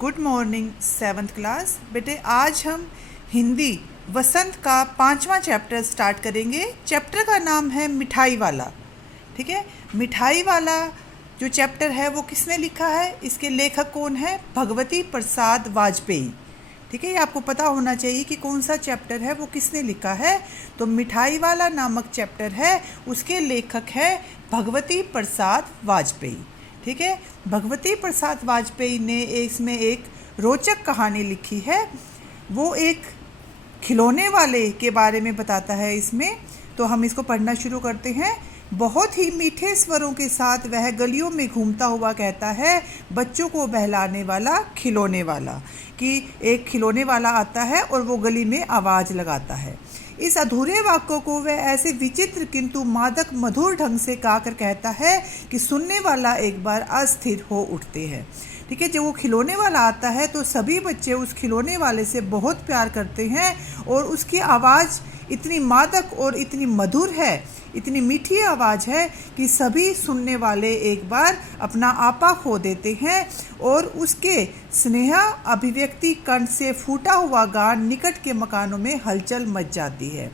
Good morning 7th class. बेटे आज हम हिंदी वसंत का 5वां चैप्टर स्टार्ट करेंगे। चैप्टर का नाम है मिठाई वाला। ठीक है, मिठाई वाला जो चैप्टर है वो किसने लिखा है, इसके लेखक कौन है? भगवती प्रसाद वाजपेयी। ठीक है, ये आपको पता होना चाहिए कि कौन सा चैप्टर है वो किसने लिखा है। तो मिठाई वाला नामक चैप्टर है, उसके लेखक है भगवती प्रसाद वाजपेयी। ठीक है, भगवती प्रसाद वाजपेयी ने इसमें एक रोचक कहानी लिखी है। वो एक खिलौने वाले के बारे में बताता है इसमें। तो हम इसको पढ़ना शुरू करते हैं। बहुत ही मीठे स्वरों के साथ वह गलियों में घूमता हुआ कहता है, बच्चों को बहलाने वाला खिलौने वाला। कि एक खिलौने वाला आता है और वो गली में आवाज़ लगाता है। इस अधूरे वाक्य को वह ऐसे विचित्र किंतु मादक मधुर ढंग से गाकर कहता है कि सुनने वाला एक बार अस्थिर हो उठते हैं। ठीक है, जब वो खिलौने वाला आता है तो सभी बच्चे उस खिलौने वाले से बहुत प्यार करते हैं और उसकी आवाज़ इतनी मादक और इतनी मधुर है, इतनी मीठी आवाज़ है कि सभी सुनने वाले एक बार अपना आपा खो देते हैं और उसके स्नेह अभिव्यक्ति कंठ से फूटा हुआ गान निकट के मकानों में हलचल मच जाती है।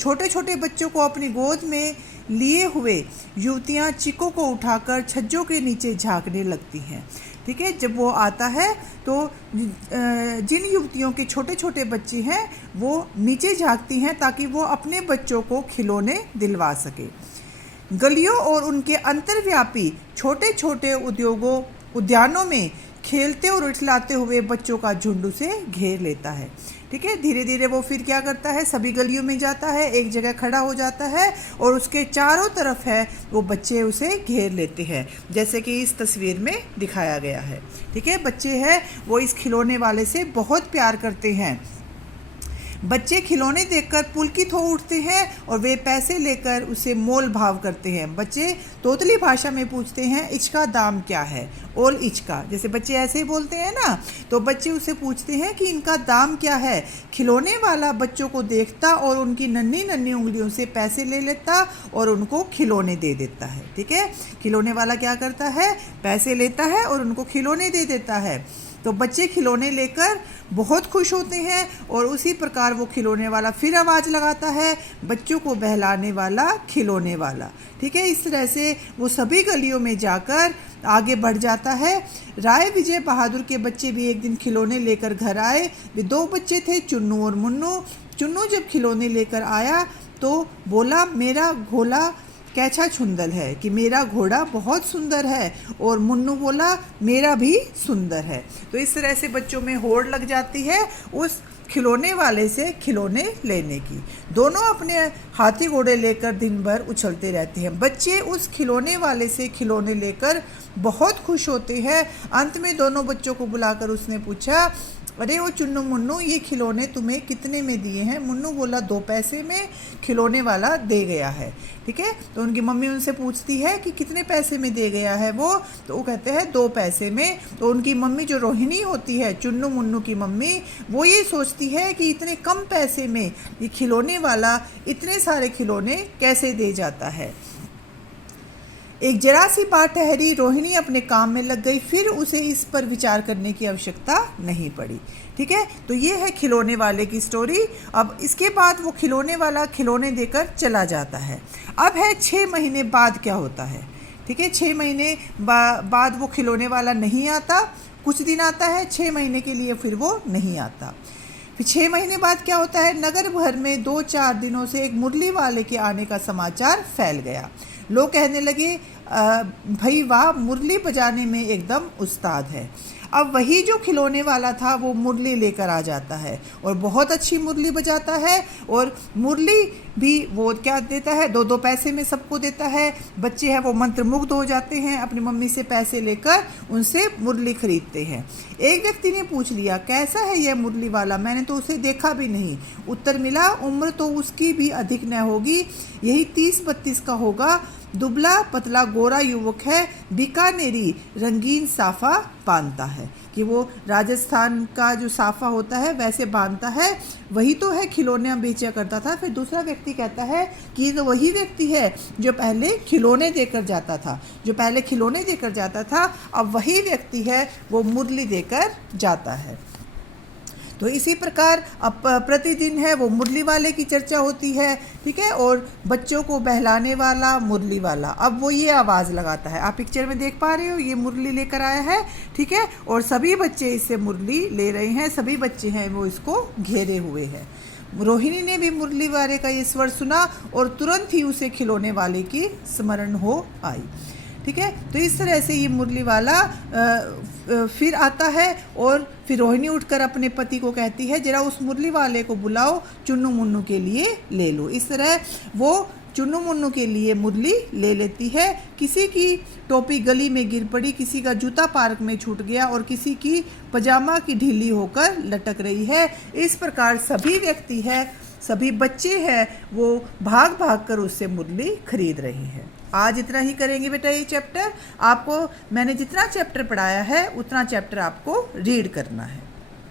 छोटे छोटे बच्चों को अपनी गोद में लिए हुए युवतियां चिकों को उठाकर छज्जों के नीचे झांकने लगती हैं। ठीक है, जब वो आता है तो जिन युवतियों के छोटे छोटे बच्चे हैं वो नीचे झांकती हैं ताकि वो अपने बच्चों को खिलौने दिलवा सके। गलियों और उनके अंतर्व्यापी छोटे छोटे उद्यानों में खेलते और उछलाते हुए बच्चों का झुंड उसे घेर लेता है। ठीक है, धीरे धीरे वो फिर क्या करता है, सभी गलियों में जाता है, एक जगह खड़ा हो जाता है और उसके चारों तरफ है वो बच्चे उसे घेर लेते हैं, जैसे कि इस तस्वीर में दिखाया गया है। ठीक है, बच्चे हैं वो इस खिलौने वाले से बहुत प्यार करते हैं। बच्चे खिलौने देखकर पुलकित हो उठते हैं और वे पैसे लेकर उसे मोल भाव करते हैं। बच्चे तोतली भाषा में पूछते हैं, इचका दाम क्या है? ओल इचका, जैसे बच्चे ऐसे ही बोलते हैं ना, तो बच्चे उसे पूछते हैं कि इनका दाम क्या है। खिलौने वाला बच्चों को देखता और उनकी नन्ही नन्ही उंगलियों से पैसे ले लेता और उनको खिलौने दे देता है। ठीक है, खिलौने वाला क्या करता है, पैसे लेता है और उनको खिलौने दे देता है। तो बच्चे खिलौने लेकर बहुत खुश होते हैं और उसी प्रकार वो खिलौने वाला फिर आवाज़ लगाता है, बच्चों को बहलाने वाला खिलौने वाला। ठीक है, इस तरह से वो सभी गलियों में जाकर आगे बढ़ जाता है। राय विजय बहादुर के बच्चे भी एक दिन खिलौने लेकर घर आए। वे दो बच्चे थे, चुन्नू और मुन्नू। चुन्नू जब खिलौने लेकर आया तो बोला, मेरा घोड़ा कैसा सुंदर है, कि मेरा घोड़ा बहुत सुंदर है। और मुन्नू बोला, मेरा भी सुंदर है। तो इस तरह से बच्चों में होड़ लग जाती है उस खिलौने वाले से खिलौने लेने की। दोनों अपने हाथी घोड़े लेकर दिन भर उछलते रहते हैं। बच्चे उस खिलौने वाले से खिलौने लेकर बहुत खुश होते हैं। अंत में दोनों बच्चों को बुलाकर उसने पूछा, अरे वो चुन्नू मुन्नू, ये खिलौने तुम्हें कितने में दिए हैं? मुन्नू बोला, 2 पैसे में खिलौने वाला दे गया है। ठीक है, तो उनकी मम्मी उनसे पूछती है कि कितने पैसे में दे गया है वो? तो वो कहते हैं 2 पैसे में। तो उनकी मम्मी जो रोहिणी होती है, चुन्नू मुन्नू की मम्मी, वो ये सोचती है कि इतने कम पैसे में ये खिलौने वाला इतने सारे खिलौने कैसे दे जाता है। एक जरा सी बार ठहरी रोहिणी अपने काम में लग गई, फिर उसे इस पर विचार करने की आवश्यकता नहीं पड़ी। ठीक है, तो ये है खिलौने वाले की स्टोरी। अब इसके बाद वो खिलौने वाला खिलौने देकर चला जाता है। अब है 6 महीने बाद क्या होता है। ठीक है, 6 महीने बाद वो खिलौने वाला नहीं आता, कुछ दिन आता है, 6 महीने के लिए फिर वो नहीं आता। फिर 6 महीने बाद क्या होता है, नगर भर में 2-4 दिनों से एक मुरली वाले के आने का समाचार फैल गया। लोग कहने लगे, भाई वाह, मुरली बजाने में एकदम उस्ताद है। अब वही जो खिलौने वाला था वो मुरली लेकर आ जाता है और बहुत अच्छी मुरली बजाता है। और मुरली भी वो क्या देता है, 2-2 पैसे में सबको देता है। बच्चे हैं वो मंत्रमुग्ध हो जाते हैं, अपनी मम्मी से पैसे लेकर उनसे मुरली खरीदते हैं। एक व्यक्ति ने पूछ लिया, कैसा है यह मुरली वाला? मैंने तो उसे देखा भी नहीं। उत्तर मिला, उम्र तो उसकी भी अधिक न होगी, यही 30-32 का होगा। दुबला पतला गोरा युवक है, बीकानेरी रंगीन साफा बांधता है। कि वो राजस्थान का जो साफा होता है वैसे बांधता है, वही तो है खिलौने बेचा करता था। फिर दूसरा व्यक्ति कहता है कि ये तो वही व्यक्ति है जो पहले खिलौने देकर जाता था, जो पहले खिलौने देकर जाता था, अब वही व्यक्ति है वो मुरली देकर जाता है। तो इसी प्रकार अब प्रतिदिन है वो मुरली वाले की चर्चा होती है, ठीक है। और बच्चों को बहलाने वाला मुरली वाला, अब वो ये आवाज़ लगाता है, आप पिक्चर में देख पा रहे हो, ये मुरली लेकर आया है, ठीक है। और सभी बच्चे इससे मुरली ले रहे हैं, सभी बच्चे हैं वो इसको घेरे हुए हैं। रोहिणी ने भी मुरली वाले का ये स्वर सुना और तुरंत ही उसे खिलौने वाले की स्मरण हो आई, ठीक है। तो इस तरह से ये मुरली वाला फिर आता है और फिर रोहिणी उठकर अपने पति को कहती है जरा उस मुरली वाले को बुलाओ, चुन्नू मुन्नू के लिए ले लो। इस तरह वो चुन्नू मुन्नू के लिए मुरली ले लेती है। किसी की टोपी गली में गिर पड़ी, किसी का जूता पार्क में छूट गया और किसी की पजामा की ढीली होकर लटक रही है। इस प्रकार सभी व्यक्ति है, सभी बच्चे हैं, वो भाग भाग कर उससे मुरली खरीद रहे हैं। आज इतना ही करेंगे बेटा ये चैप्टर। आपको मैंने जितना चैप्टर पढ़ाया है उतना चैप्टर आपको रीड करना है।